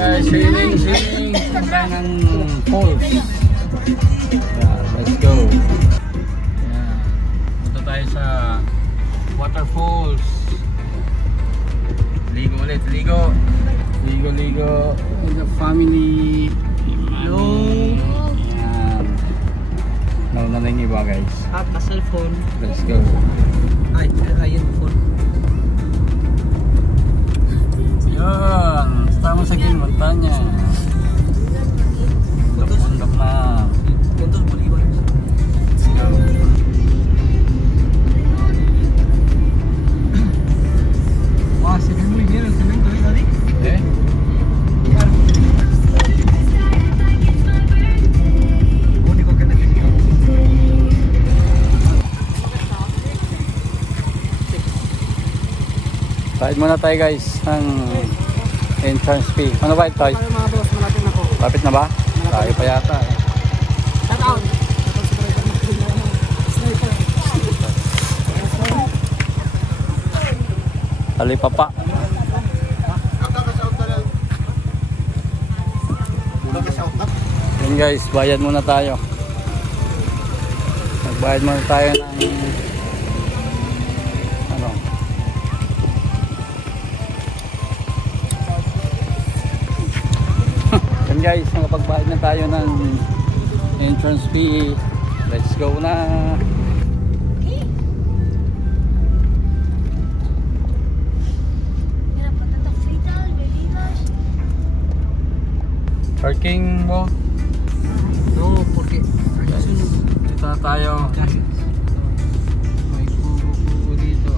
Guys, swimming. Punta ng falls. Yeah, let's go. Yeah. Punta tayo sa waterfalls. Ligo ulit, ligo. Ligo with the family. Hello. Yan. Nauna na yung iba guys. Cellphone. Let's go. Ay, ayun phone. Yan. Estamos aquí en montaña. Bundok na. ¿Cuántos bolívares? Let's go. Wow, se ve muy bien el cemento, ¿eh, Daddy? Eh? Claro. Lo único que necesito. Bayad muna tayo guys ng entrance fee. Ano ba ito? Mga boss, malapit na po. Lapit na ba? Tayo pa yata eh. Shout out. Sniper. Talipapa. Yan guys, bayad muna tayo. Nagbayad muna tayo ng ano? Yan guys, nakapagbayad na tayo ng entrance fee. Let's go na. Parking mo? No, porque Yes. Dito na tayo. May kubo dito.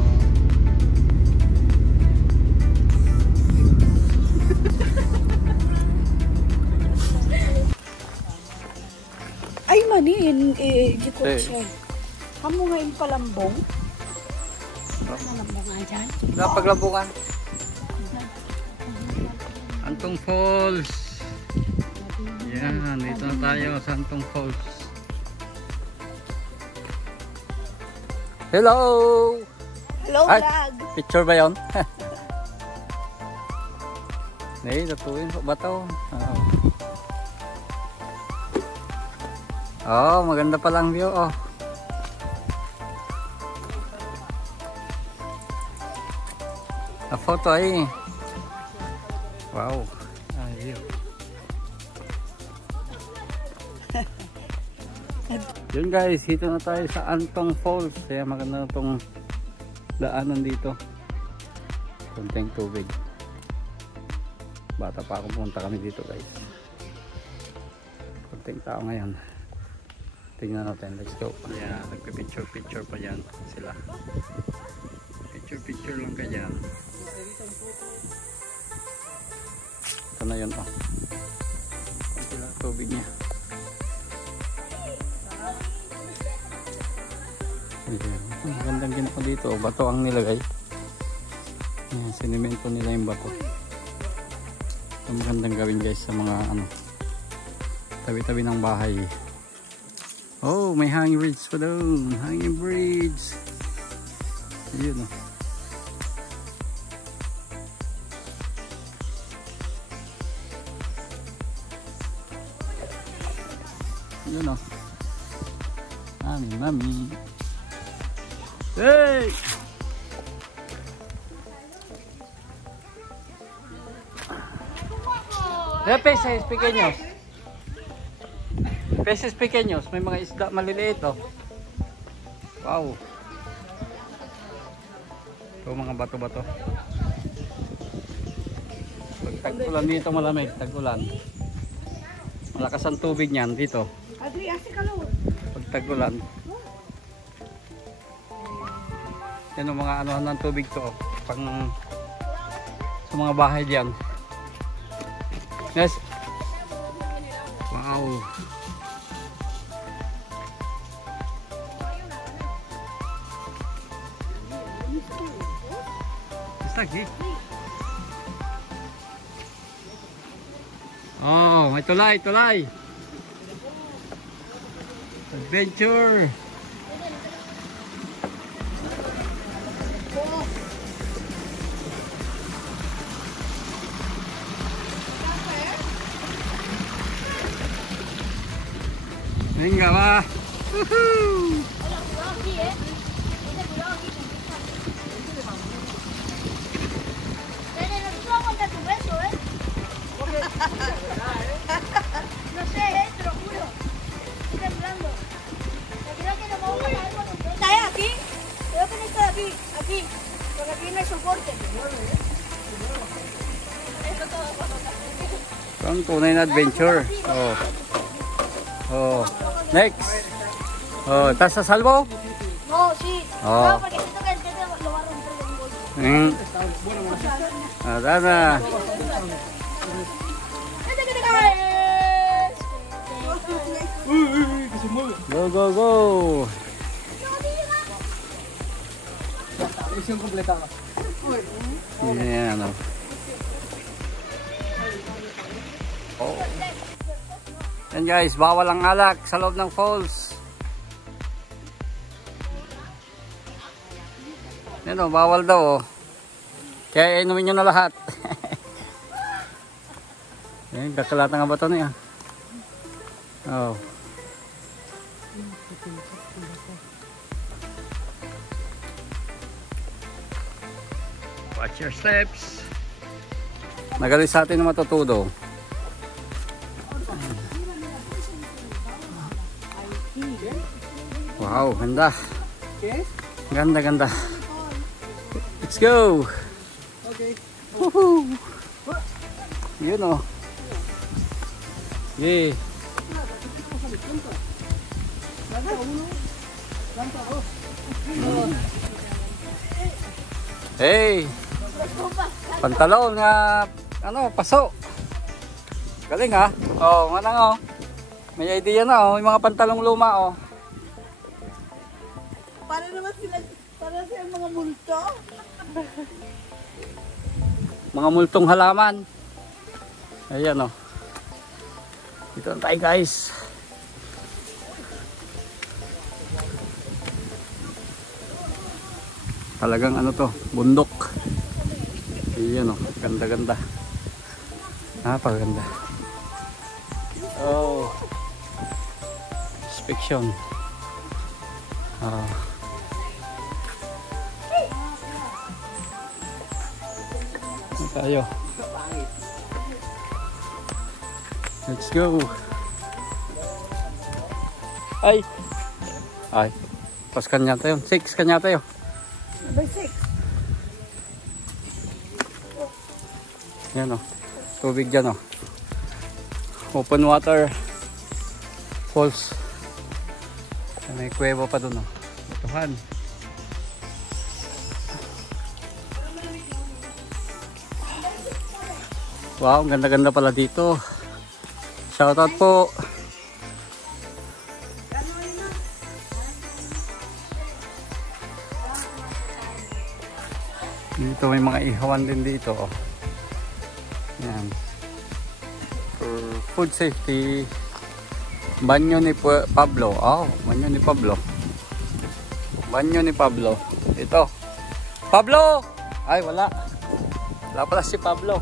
Ay, manin, di ko siya. Kamu nga yung palambong? Palambong nga dyan? Napaglabungan. Antong Falls. Yan, dito na tayo sa Antong Falls. Hello! Hello, Ay, vlog! picture ba yun? Nay, natuwin pa ba ito? Oh, maganda palang view. Oh. A photo ay. Wow. Ayun. Yun guys, dito na tayo sa Antong Falls. Kaya maganda na itong daanan dito. Kunting tubig. Bata pa ako, punta kami dito guys. Kunting tao ngayon. Tingnan natin, let's go. Ayan, nagpipicture pa yan sila. Picture lang ka dyan. Ito na yun, oh. Kunti lang tubig niya. Ayan, gandang ginto dito. Bato ang nilagay. Ayan, sinimento nila yung bato. Ito magandang gawin guys sa mga ano, tabi-tabi ng bahay. Oh, may hanging bridge pa doon. Hanging bridge. Ayun, oh. Ayun, oh. Mami. Hey! De peces pequeños. Peces pequeños, may mga isda maliliit, oh. Wow. Ito mga bato-bato. Pag tag-ulan dito malamig, tag-ulan. Malakas ang tubig niyan dito. Pag tag-ulan. Yan ang mga anuhan ng tubig to, oh. Pang sa mga bahay diyan. Yes. Wow. Está aquí. Oh, may tulay. Adventure. Venga, va. No sé, te lo juro. Estoy temblando. Creo que nos vamos a caer cuando explota, aquí. Creo que necesito aquí, aquí. Porque aquí no hay soporte. Eso todo cuando Ang tunay na adventure. Oh. Oh. Next. Oh, ¿estás a salvo? No, sí. Oh. No, porque siento que el tete lo va a romper con un golpe. Dana. ¡Vete que te caes! Que se mueve. Go, go, go. Misión completada. Yan, ano. Oh. Yan guys, bawal ang alak sa loob ng falls. Yan o, bawal daw o. Kaya inumin nyo na lahat. Yan, kakalata nga ba ito niya? Oh. Watch your steps. Magaling sa atin na matutudo. Wow, ganda. Ganda, ganda. Let's go. Okay. Woohoo. Yun o. Yay. Hey. Pantalon nga ano, paso. Galing ha. Oh, manang oh. May idea na oh, yung mga pantalong luma oh. Para naman sila, para sa mga multo. Mga multong halaman. Ayan oh. Dito na tayo guys. Talagang ano to, bundok. Ayan oh, ganda-ganda. Napakaganda. Oh. Inspection. Ah. Ano tayo? Let's go. Ay. Ay. Pas kanya tayo. 6 kanya tayo. Number 6. Yan o. Tubig dyan o. Open water falls. May kuweba pa dun o. Batuhan. Wow, ganda-ganda pala dito. Shoutout po. Dito may mga ihawan din dito. Oh. Yan. For food safety. Banyo ni Pablo. Oh, banyo ni Pablo. Banyo ni Pablo. Ito. Pablo! Ay, wala. Wala pala si Pablo.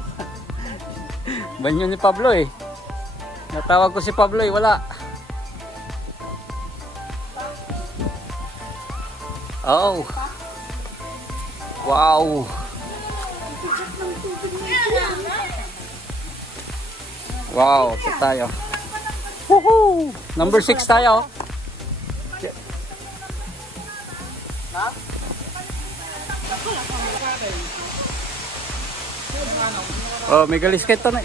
Banyo ni Pablo eh. Natawag ko si Pablo eh, wala. Oh. Wow. Wow, ito tayo. Woohoo! Number 6 tayo. Oh, may galisket to na.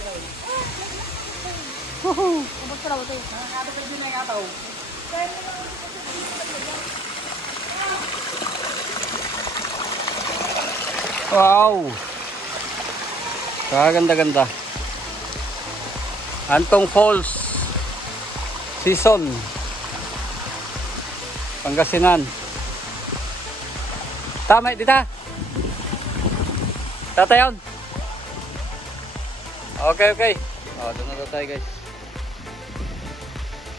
Woohoo! Wow! Kaganda-ganda. Antong Falls Season Pangasinan. Tama, dita. Tatayon. Okay, okay. Oh, doon na tayo guys.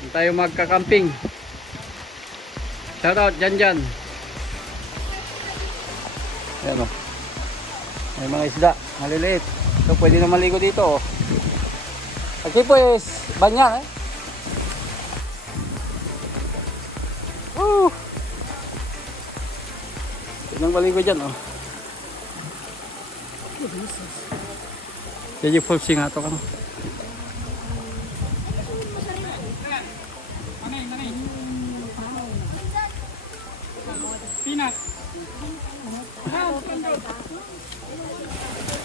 Doon tayo magka-camping. Shout out dyan. Ayan o. May mga isda. Maliliit. So, pwede na maligo dito o. Aquí pues, bañar Oh! Tinang baligo dyan, oh. Jadi full sing ato kan.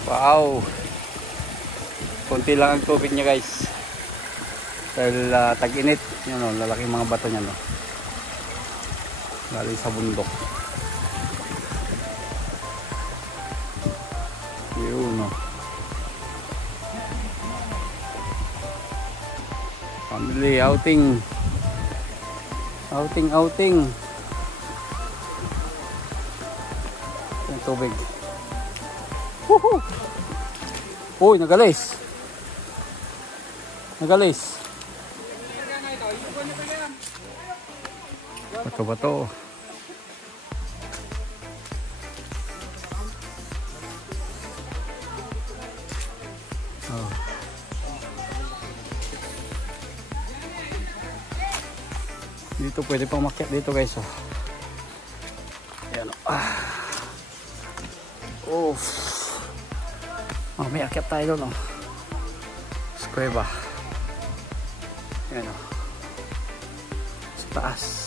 Wow. Konti lang ang tubig niya, guys. Dahil tag-init, yun oh, lalaking mga bato niya no. Galing sa bundok. Yun no. Family outing. Outing. Yung tubig. Woohoo! Uy, nagalis. Bato. Oh. Dito pwede pang makyat dito, guys. Oh. Ayan, oh. Oh, may akyat tayo doon, oh. Square. Ayan, oh. Sa taas.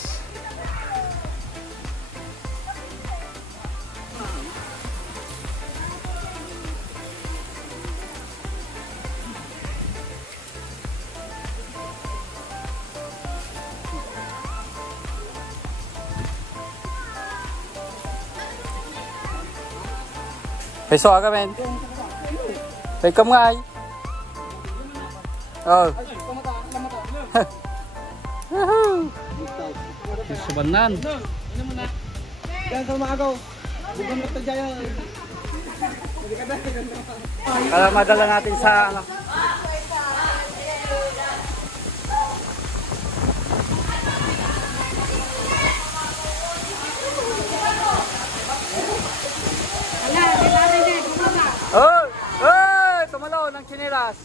Peso aga men. Welcome nga ay. Oh. Subanan. Kaya madala natin sa ano. Tumalaw ng chinilas.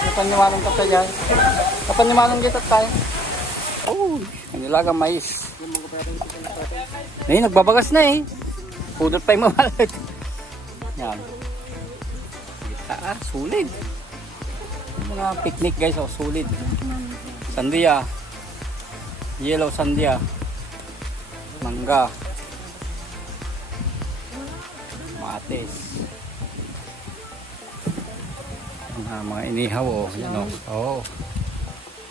Kapanimanong ka tayo. Kapanimanong kita tayo. Oh, nilagang mais. Eh, nagbabagas na eh. Pudot pa yung mamalag. Yan. Sulit. Mga picnic guys, oh, sulit. Sandia. Yellow sandia. Mangga. Matis. Mga inihaw, oh. Yan, oh. Oh.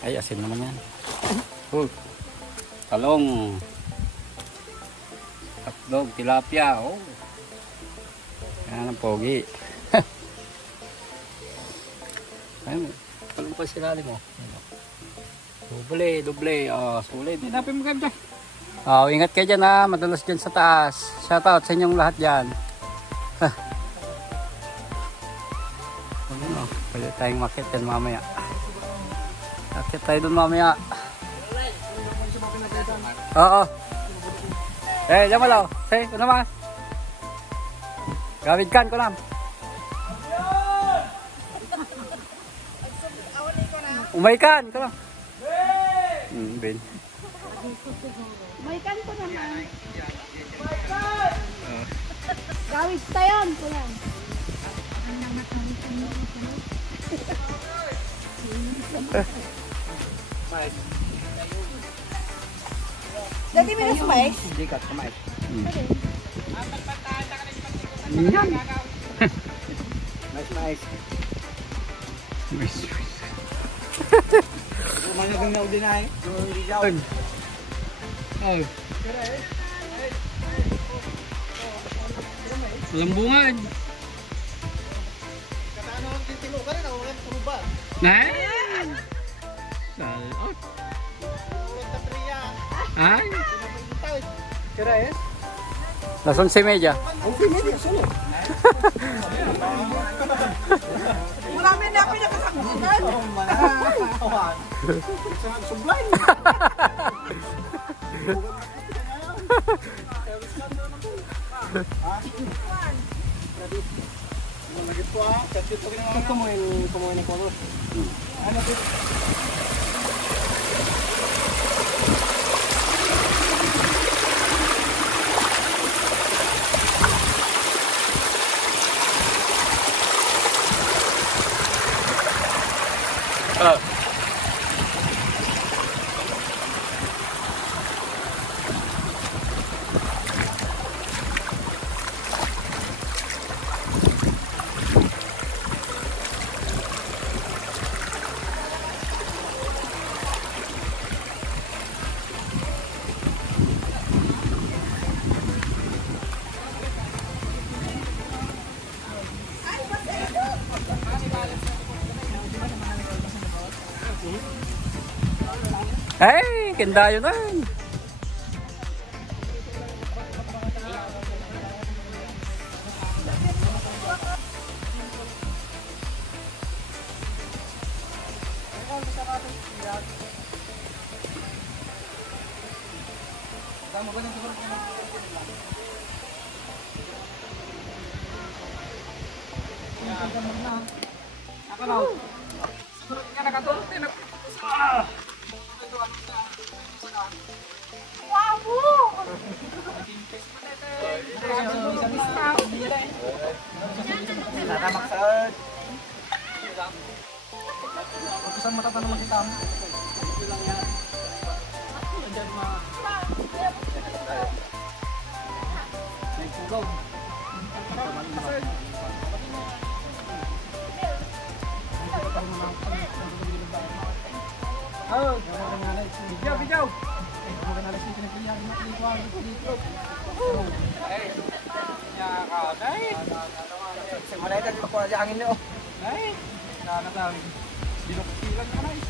Ay, asin naman yan. Talong. Hotdog, tilapia, oh. Yan ang pogi. Ayun, talong pa sila mo. Doble, oh, sulit. Hinapin mo kayo dyan. Oh, ingat kayo dyan ha, madalas dyan sa taas. Shoutout sa inyong lahat dyan. Ayun, oh, pwede tayong makit yan mamaya. Akit tayo dun mamaya. Oo. Diyan mo lang. Ano naman? Gawid kan ko lang. Umaikan ko lang. Ben. Umaikan ko naman. Gawid tayo ko lang. Dati may nasumay? Hindi ka, kumay. Yan. Mais. Kumanagang na din ay. Oh. Walang bungan. Nah. Salot. Ay. Kira eh? Las 11:30. Ang pinili, solo. Wala may na pinakasakutan. Sublime. Kumuhin ng color. Ano po? Hey, kendayo na. Saan matatanong kita mo? Ito lang yan. Andiyan nagpugaw. Oh, video, video. Semanaitan ko aja angin nyo. Ay, nanatawin. Dinukilan ka na eh.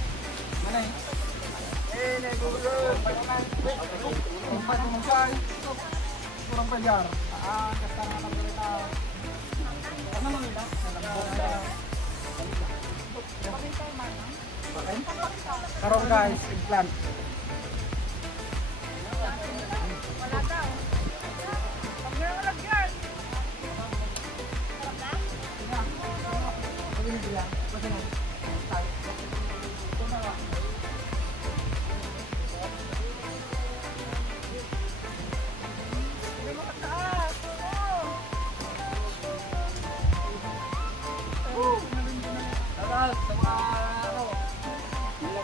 Manay. Nagulo. Kurang pajar. Kasta nga lang nila. Ano naman nila? Karong guys, eggplant. Wala daw. Pag meron lagyan.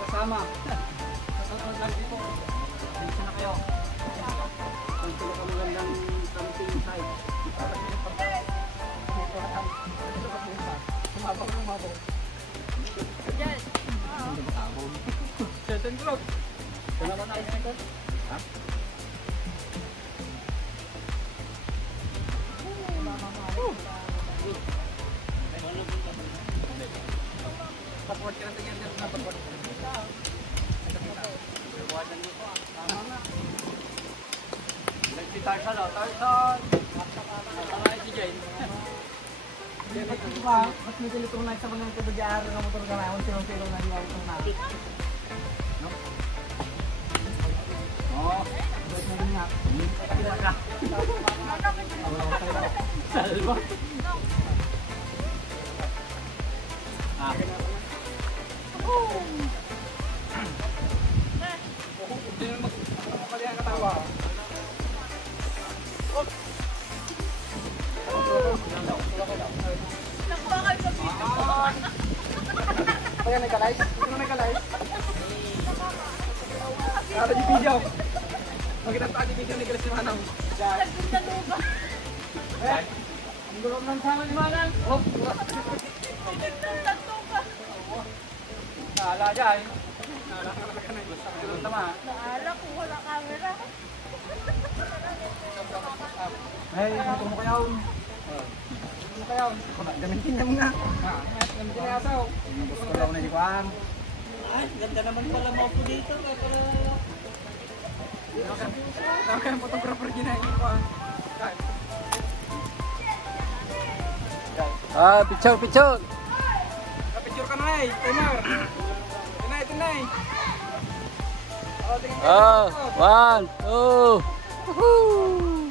Kasama. Kasama lang dito. Dito na kayo. Dito na kami gandang camping site. Sumabak. Yes. Certain clock. Kenapa naik itu? Hah? Support ka na tingin dito na support. Nagpitar sa lo, tarson. Matangay si Jane. Mas may tilitong na sa mga kabagyaro ng motor ka na. Kung silong-silong na nilaw itong na. Oo. Ba't na rin nga? Kapila ka. Salva. Hindi na magkakalihan katawa. Nagbakay sa video. Pagka nagka-live? Sino nagka-live? Ano di video? Magkita pa di video ni Grace Manang. Nagpuntaluga. Ang gulong ng sama ni Manang. Oh, Nagpuntaluga. naala dyan. Naala ka na. Gulong tama. Naala kung wala camera. Ay, ito mo kayaw. Ito mo kayaw. Gamitin niya muna. Gamitin niya asaw. Gusto ko lang na di kuhaan. Ay, ganda naman pala mo po dito. Tama kayong photographer ginagin ko. Picture, picture. Picture ka na eh. Timer. Tinay. One, two. Woohoo!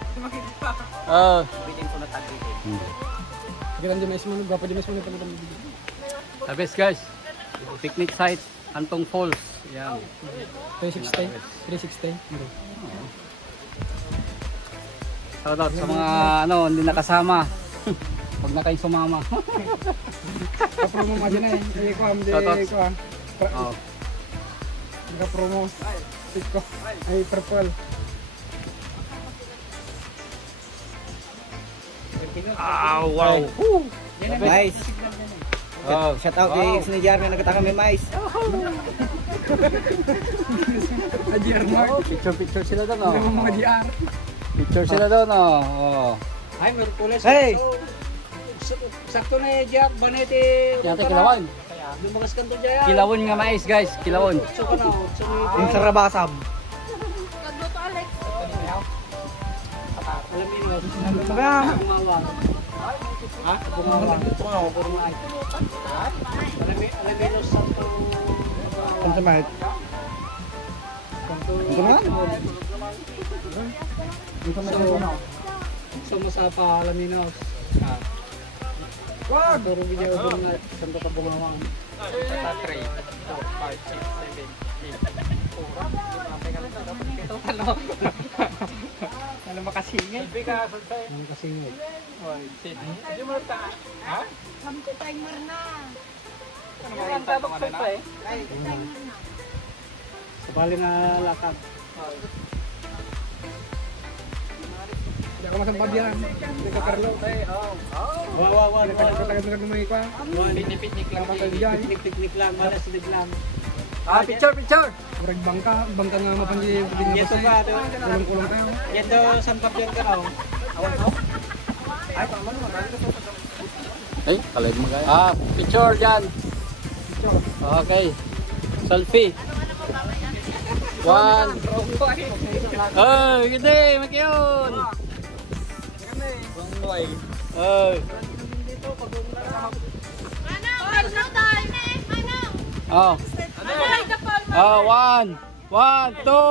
Ito makikita. Bitin ko na tag-bitin. Kailan dyan mais mo, gwapo dyan mais mo. Habis guys, picnic site, Antong Falls. Yan. 360. Shoutout sa mga hindi nakasama. Pag na kayo sumama. Ka-promo nga dyan eh. Shoutout. Naka-promo. Tik ko. Ay, purple. Wow. Mais. Shout out kay ex ni Jar na nagkataka may mais. Jar Mark. Picture sila doon. Mga Jar. Picture sila doon. Ay, Merkules. Hey! Sakto na Jar. Banete. Yate kilawon. Lumagas ka doon dyan. Kilawon nga mais guys. Kilawon. So ka na. Yung sarabasam. Nagluto Alex. Bungawang. Ha? Bungawang. Bungawang. Alaminos santo. Ang samahit. Ito naman? Sama sa Alaminos. Wag! Puro video doon na santo ka Bungawang. 3, 4, 5, 6, 7, 8. Alam makasingit. Makasingit. Hindi mo ta. Ha? Sampai timer na. Ang tabak pa eh. Sabali na lakad. Hindi ako masampad yan. Hindi ka Carlo. Wow. Nagkatagal ng mga ikwa. Picnic lang. Picnic lang. Malasig lang. Picture. Murag bangka nga mapansin. Yeto ka. Kulong-kulong ka. Yeto, sampap yan ka raw. Awan ko? Ay, paman mo. Ay, kalay mo guys. Picture dyan. Okay. Selfie. One. Gede, makiyon. One, two.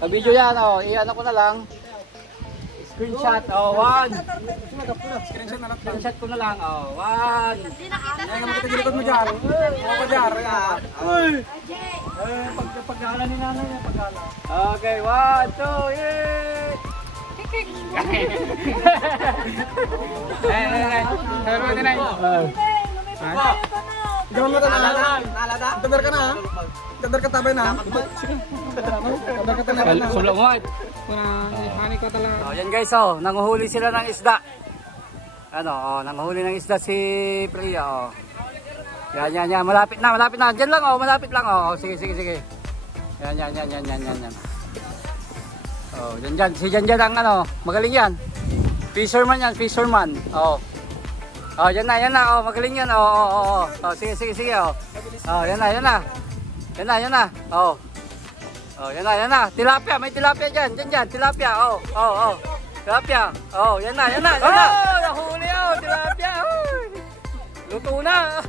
Nakabidyo yan, i-ano ko na lang. Screenshot, one. Screenshot ko na lang, one. Hindi nakita Ay, magkatagilikod mo dyan. Ako dyan. Pagkala ni nanay niya, pagkala. Okay, one, two, yay! Sabi mo tinay. Gawin mo ito nalada? Tadar ka na ha? Tadar ka tabay na ha? Tadar ka tabay na. Sulong mo. Hani ko talaga. Yan guys, nanguhuli sila ng isda. Nanguhuli ng isda si Priya. Yan. Malapit na. Diyan lang, malapit lang. Sige. Yan. Diyan. Si Janjan ang magaling yan. Fisherman. Yan na. Magaling yan. Sige. Yan na. Yan na. Tilapia, may tilapia diyan. Tilapia. Tilapia. Yan na. Nahuli tilapia. Luto na.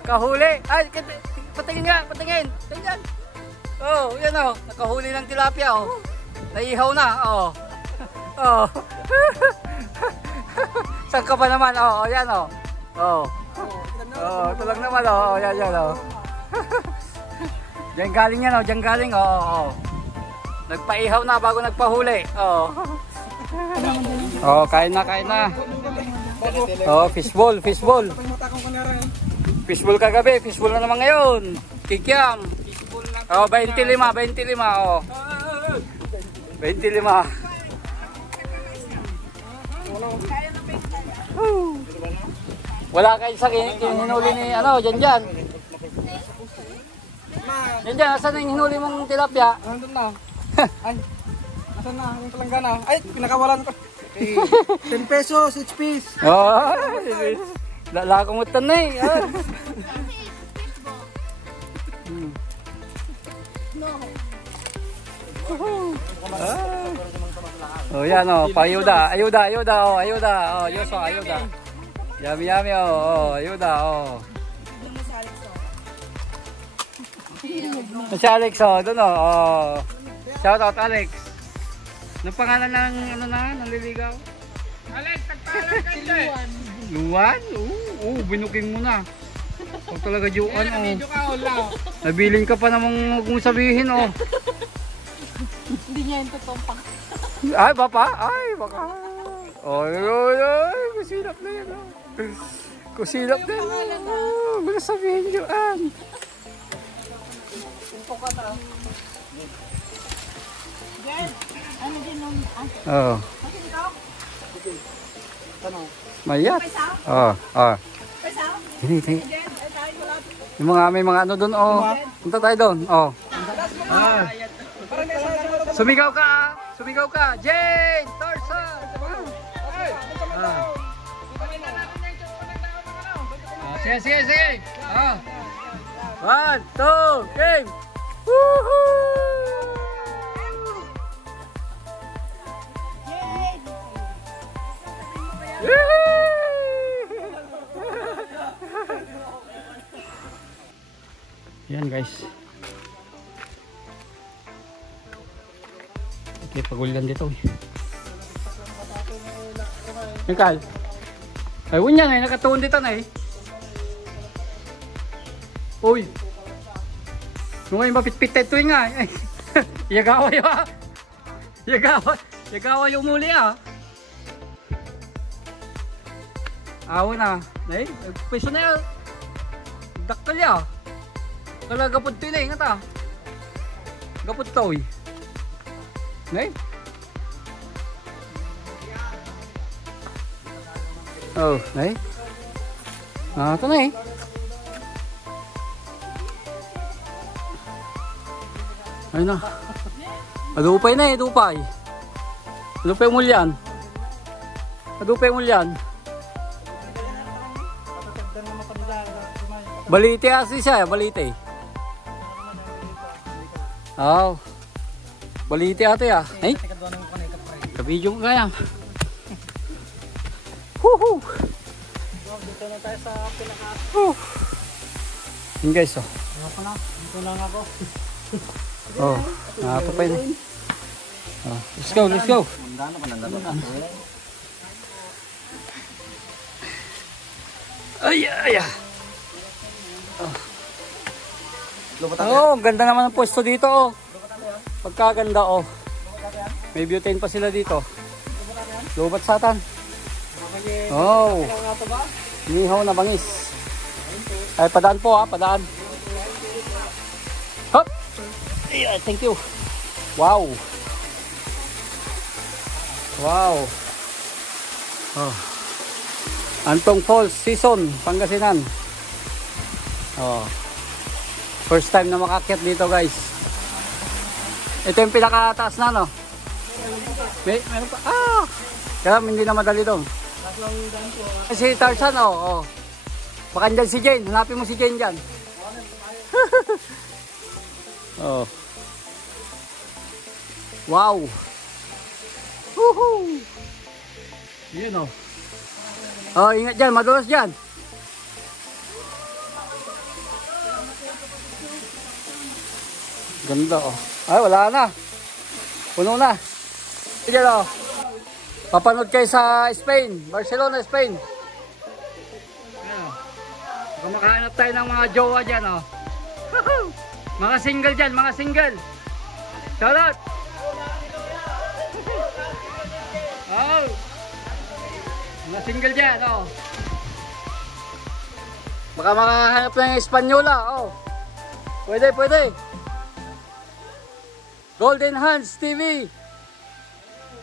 Kahuli. Ay, patingin. Tingnan. Yan nakahuli ng tilapia Naihaw na. Saan ka ba naman? Yan ito lang naman yan Diyan galing yan diyan galing Nagpaihaw na bago nagpahuli kain na fishball kagabi, fishball na naman ngayon kikiam 25 Wala kayo sa hinuli ni Janjan. Janjan, asan na yung hinuli mong tilapia? Nandun na. Ay, asan na? Yung palanggana. Ay, pinakawalan ko. 10 pesos each piece. Oh, lalakungutan na eh. Ah. Oh, yan oh, payuda, ayuda, oh, ayuda, oh, yoso, ayuda. Yummy, yummy, oh, ayuda, oh. Si Alex, oh, doon, oh. Shout out, Alex. Anong pangalan ng, ano na, naliligaw? Alex, tagpalan ka dyan. Luwan? Oo, binuking mo na. Huwag talaga juan, oh. Medyo ka, wala. Nabiling ka pa namang huwag mong sabihin, oh. Hindi niya yung totoong pang. Ay, baka. Ay, kusilap na yan, oh. Kusilap na yan, oh. Baka sabihin, juan. Girl, ano din nung... Oo. Bakit ikaw? Mayat. Oo, oo. Pesa? Hindi, hindi. Girl, ay tayo malapit. Yung mga, may mga ano doon, oh. Punta tayo doon, oh. Sumigaw ka, ah. Sumigaw ka. Jane, Tarzan. Sige, sige, sige. Ah. 1, 2, game. Woohoo! Yan guys. Okay, pagulitan dito. Mikal. Ay, unya na, nakatuon dito na eh. Uy. Nung ngayon mapitpit tayo ito nga eh. Yagawa yun ah. Yagawa yung muli ah. Awa na. Ay, peso na yun. Dakal ya. Kala gapod ito yun eh. Ngata. Gapod ito eh. Ay. Oh, ay. Ah, ito na eh. Ay na. Adupay na eh, adupay. Adupay mulyan. Adupay mulyan. Balite asi siya, balite. Oh. Balite ate ah. Ay. Kabidyo ko kaya. Woohoo. Dito na tayo sa pinaka. Yun guys oh. Ako na. Dito lang ako. Oh, nakapapay na. Oh, let's go, let's go. Mandano ka nang dapat ako. Ay, ay, ay. Oh, ganda naman ang pwesto dito oh. Pagkaganda oh. May butane pa sila dito. Lubat satan. Oh. Nihaw na bangis. Ay, padaan po ha, padaan. Hop. Yeah, thank you. Wow. Wow. Oh. Antong Falls season, Pangasinan. Oh. First time na makakyat dito, guys. Ito yung pinakataas na, no? Meron pa. Ah! Kaya hindi na madali doon. Si Tarzan, oh. Baka dyan si Jane. Hanapin mo si Jane dyan. Oh. Wow. Woohoo! Yun, oh. Oh, ingat dyan. Madulas dyan. Ganda oh. Ay, wala na. Puno na. Sige oh. Papanood kayo sa Spain. Barcelona, Spain. Kung makahanap tayo ng mga jowa dyan oh. Mga single dyan, mga single. Shout out. Oh. Mga single dyan oh. Baka makahanap ng Espanyola oh. Pwede, pwede. Golden Hands TV.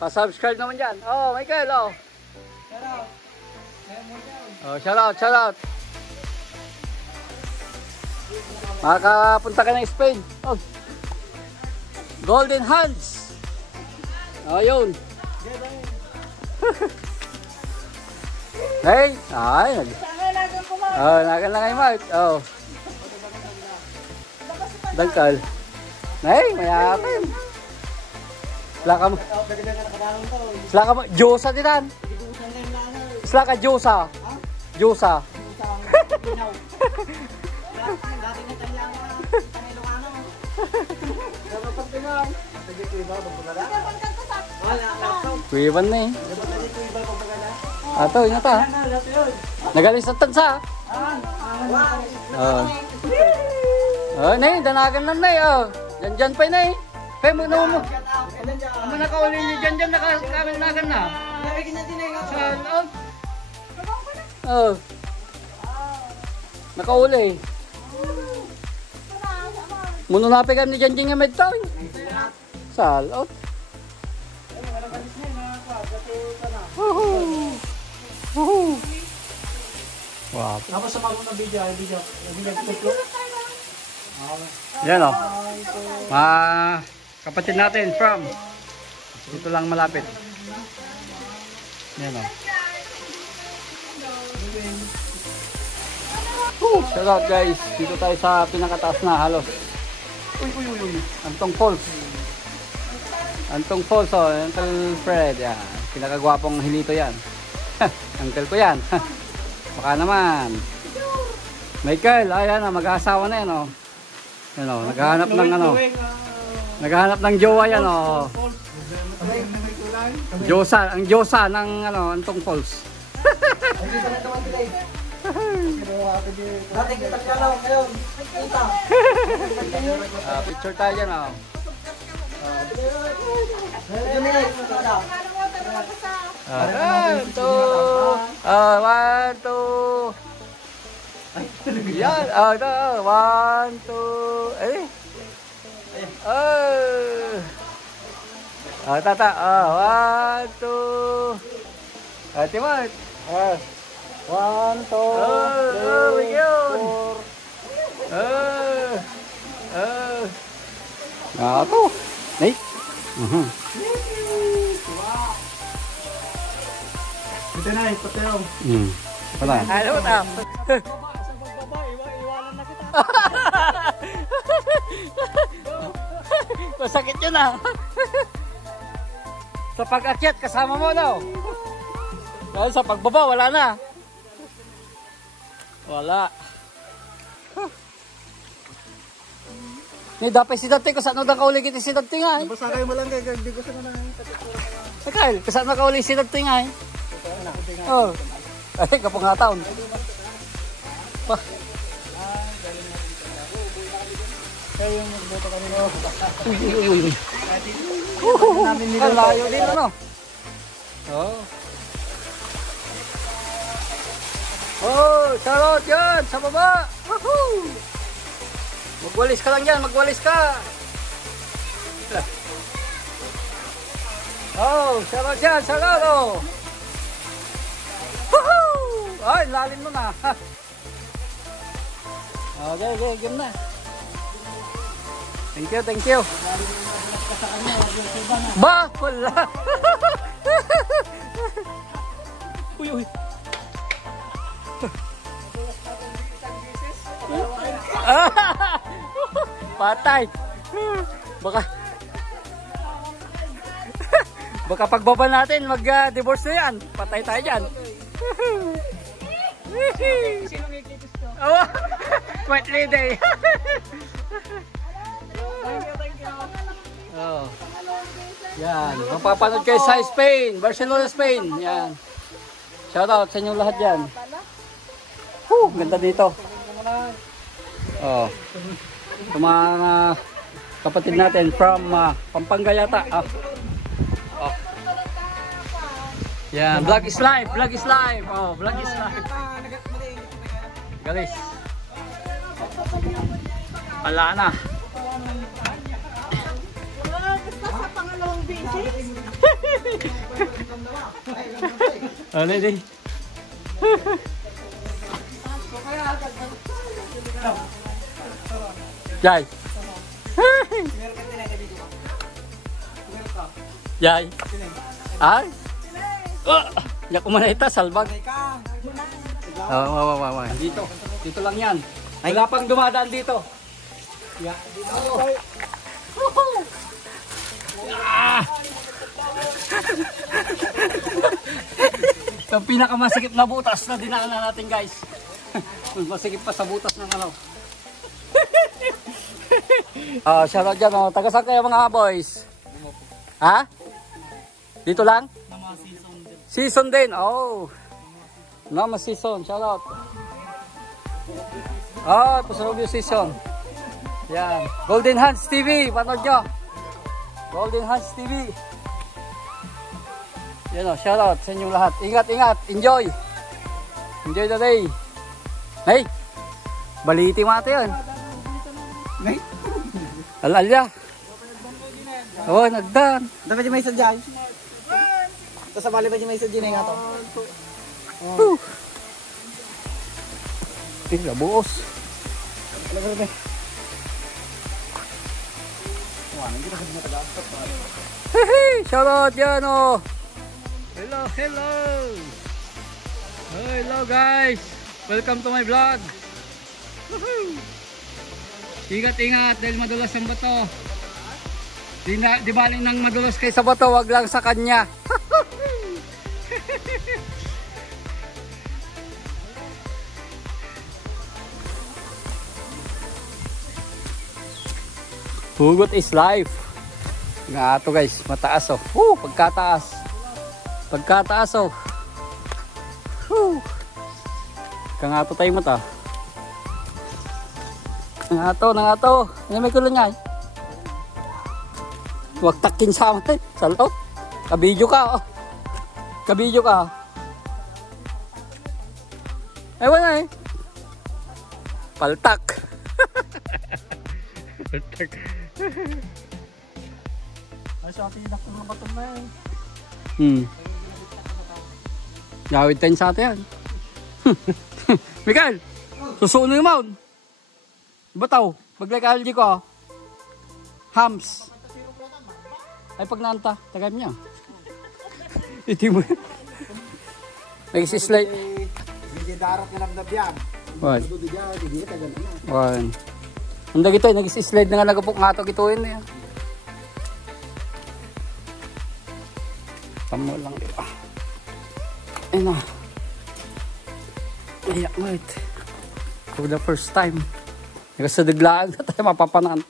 Pa-subscribe naman dyan. Oh, Michael, oh. Oh, shout out, shout out. Makakapunta ka ng Spain. Oh. Golden Hands. Oh, yun. Hey, ay, Saan nagan ko mo? oh, nagan lang kayo, Mark. Oh, dangkal. Hey, mayapin. Slaka mo. Slaka mo. Diyosa dinan. Slaka Diyosa. Diyosa. Kuiban na eh. Ato, ina ta. Nagalis sa tansa. Oh. Oh, nay, danagan lang nay. Oh. Diyan pa nay. Pe mo na mo. Ano nakauli ni diyan nakakamilagan na. Sa loob. Oh. Nakauli. Muno na pegan ni Janjing nga medto. Sa loob. Wow. Tapos sa mga video, tutlo. Yan o. Mga kapatid natin from dito lang malapit. Yan o. Shout out guys. Dito tayo sa pinakataas na halos. Uy. Antong Falls. Antong Falls o. Uncle Fred. Yan. Pinakagwapong hilito yan. Uncle ko yan. Baka naman. Michael. Ayan o. Mag-aasawa na yan o. Yan o. Naghahanap ng ano. Naghahanap ng jowa yan o. Diyosa. Ang Diyosa ng ano. Antong Falls. Picture tayo dyan o. One, two. Yan. One, two. Tata. One, two. Timot. One, two, three, four. Ako. Nay. Ito na, ipateo. Wala. Halo ta. Masakit yun ah. Sa pag-akyat kasama mo daw. Dahil sa pagbaba wala na. Wala. Ni dapat si dati ko saan daw kauli kita si dati nga. Basta kayo mo lang kay di ko sa na. Sakal, kasama kauli si dati nga. Oh. Ay kapong nga taon. Pa. Kayo yung magboto kanino. Uy. Namin nila layo din ano. Oh. Oh, charot yan sa baba. Woohoo! Magwalis ka lang yan, magwalis ka. Oh, charot yan, charot oh. Woohoo! Ay, lalim mo na. Okay, game na. Thank you. Ba, wala. Uy. Patay. Baka pagbaba natin mag-divorce na yan. Patay tayo dyan. Sinong ikitis ko? Oh, quite lady. Thank you. Oh. Yan, mapapanood kayo sa Spain, Barcelona, Spain. Yan. Shout out sa inyong lahat dyan. Ganda dito. Oh. Sa mga kapatid natin from Pampanga yata. Oh. Yan, vlog is live. Oh, vlog is live. Galis. Wala na. Basta sa pangalawang beses. Ano din? Jai. Jai. Ay. Yak umanita, salbag. Ka. Wow. Dito lang yan. Wala pang dumadaan dito. Yeah, dito. Ito ang pinakamasikip na butas na dinaanan natin, guys. Masikip pa sa butas ng ano. Shoutout dyan, oh. Taga saan kayo mga boys? Ha? Dito lang? Season din. Oh. Nama season. Shoutout. Oh, pasalog yung season. Yan. Golden Hands TV. Panood nyo. Golden Hands TV. Yan o. Shoutout sa inyong lahat. Ingat. Enjoy. Enjoy the day. Hey. Baliti mati yun. Nay. Alalya. Oh, nagdan. Dapat yung may sadya. Ito sa bali ba yung may sadya na nga to? Tingnan, buos. Hey, shoutout yan o. Hello. Hello guys. Welcome to my vlog. Ingat dahil madulas ang bato. Di baling nang madulas kayo sa bato, wag lang sa kanya. Hugot is life. Nga to guys, mataas oh. Pagkataas oh. Kangato tayo mata. Nangato. Ano may kulong nga eh. Huwag takin sa amin. Salot. Kabidyo ka oh. Ewan na eh. Paltak. Ay, sa ating inak ng batong na eh. Gawid tayo sa atin yan. Mikael, susuno yung mount. Bataw, maglay-kalji ko. Hams. Ay pag naanta, tagay niya. Iti mo. Nag-slide. Hindi darat na nabdab yan. One. Handa gito, nag-slide na nga nagapok nga ito gituin na yan. Tamo lang dito. Ayun na. Ayak mo it. For the first time. Nagasadaglaan na tayo mapapanaan.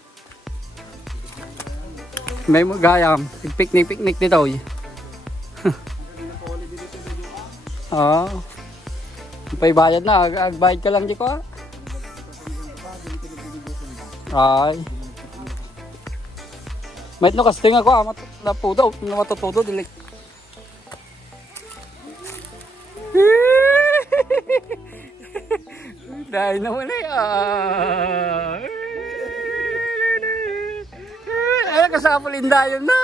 May magayam. Picnic dito. Oo. Pay bayad na. Agbayad ka lang di ko. Ay. May no casting ako. Napudo. Matutudo. Dilik. Dahil naman eh. Ay, kasapulin yun na.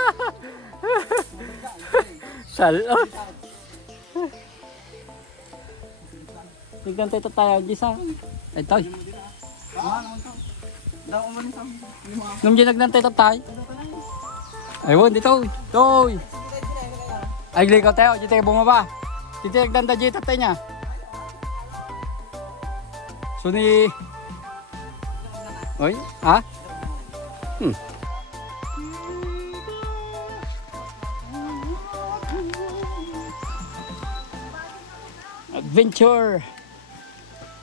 Salot. Tignan tayo Gisa. Ay, tayo. Nung dyan nagnantay tayo. Ayun, dito. Toy. Ay, gligaw tayo. Dito tayo bumaba. Dito nagnantay dito tayo niya. Suni. Oy, ha? Adventure.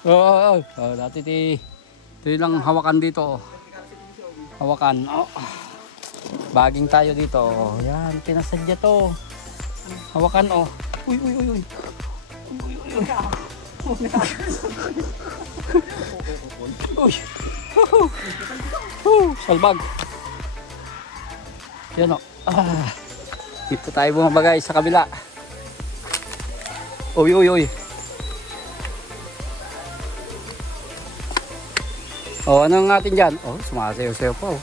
Oh, dati ito lang hawakan dito. Hawakan. Oh. Baging tayo dito. Yan, pinasadya to. Hawakan oh. Uy. Uy. Salbag. Yan o. Dito tayo bumabagay sa kabila. Uy. Oh, ano ang atin dyan? Oh, sumasayaw-sayaw pa oh.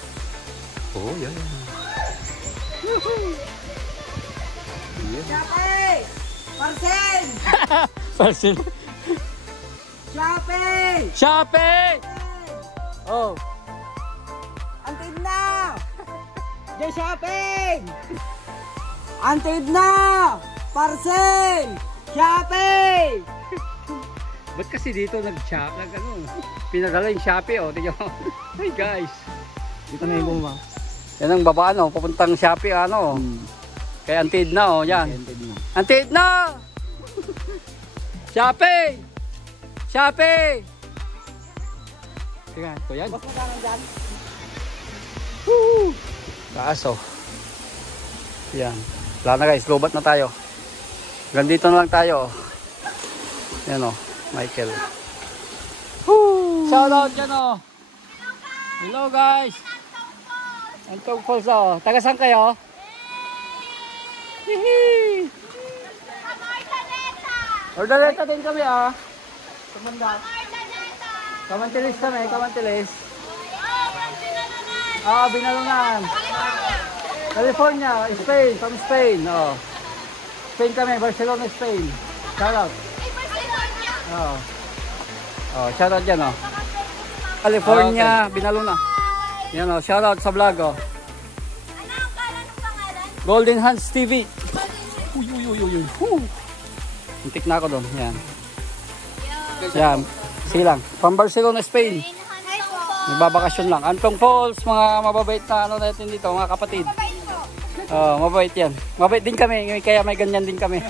Oh, yan. Shopee! Parcel! Parcel. Shopee! Oh. Antid na! Jay shopping! Antid na! Parcel! Shopee! Ba't kasi dito pinadala yung Shopee, oh. Tingnan mo. Hey guys. Dito na yung bumaba. Yan ang baba, ano, papuntang Shopee, ano. Kay Antid na, oh, yan. Antid na! Shopee! Shopee! Tingnan, ito yan. Boss, magkano dyan? Woo! Taas, oh. Yan. Wala na guys, lobat na tayo. Gandito na lang tayo, oh. Yan, oh. Michael. Woo! Shout out dyan, oh. Hello guys. Antog Falls, oh. Taga saan kayo? Hihi. Ordaleta din kami, ah. Tumanda. Kamantilis kami, Kamantilis. Ah, Binalunan. California, Spain, from Spain, oh. Spain kami, Barcelona, Spain. Shout out. Oh. Oh, shout out dyan, oh. California, okay. Binaluna. Yan, oh, shout out sa vlog, oh. Ano ang pangalan? Golden Hands TV. Uy, uy, uy, uy. Hintik na ako doon. Yan. Yan. Silang. From Barcelona, Spain. Nagbabakasyon lang. Antong Falls, mga mababait na ano natin dito, mga kapatid. Mabait yan. Mabait din kami, kaya may ganyan din kami.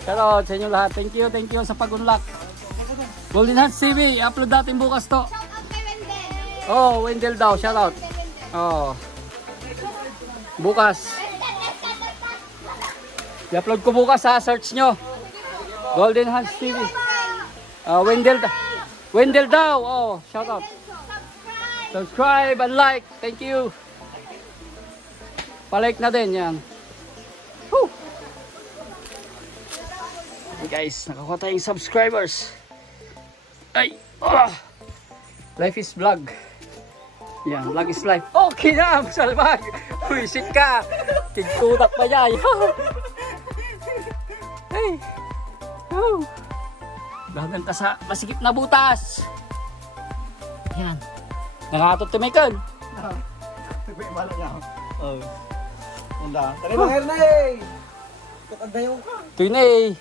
Shout out sa inyo lahat. Thank you sa pag-unlock. Golden Hands TV, upload natin bukas to. Shout out kay Wendell. Oh, Wendell daw, shout out. Oh. Bukas. I-upload ko bukas, ha, search nyo. Golden Hands TV. Wendell daw. Oh, shout out. Subscribe and like. Thank you. Pa-like na din yan. Woo. Hey guys, nakakuha tayong subscribers. Ay, life is vlog. Yan, vlog is life. Okay na, salbag. Puisit ka. Tigtutak pa niya. Hey. Oh. Dahan ta sa masikip na butas. Yan. Nangatot tumikan. Bala niya. Oh. Unda. Tari bang Hernay. Kakadayaw ka. Tuinay.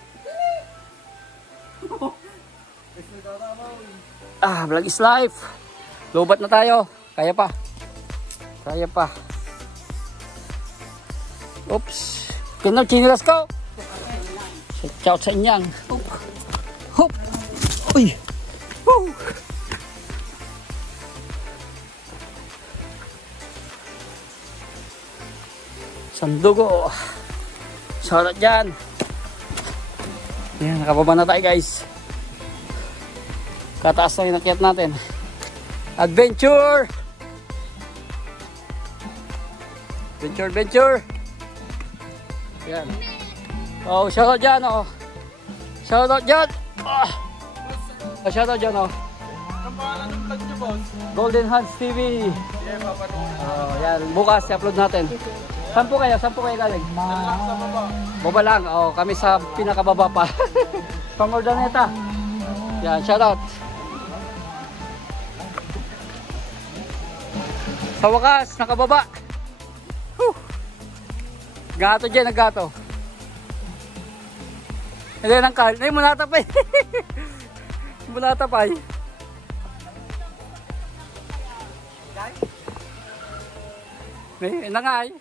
Vlog is life. Lobat na tayo. Kaya pa. Kaya pa. Oops. Kino chinilas ko. Shout out sa inyang. Hop. Hop. Uy. Woo. Sandugo. Shout out dyan. Yan, nakababa na tayo guys. Kataas na yung nakyat natin. Adventure! Adventure! Yan. Oh, shout out dyan, oh. Shout out dyan! Shout out dyan, oh. Ang pangalan ng vlog niyo, boss? Golden Hands TV. Yeah, papanood. Oh, yan. Bukas, i-upload natin. Saan po kayo galing? Sa baba. Baba lang. Oh, kami sa pinakababa pa. From Ordaneta. Yan, shout out. Sa wakas, nakababa. Whew. Gato dyan, naggato. Hindi nang kal. Ay, munatapay. Munatapay. May nangay.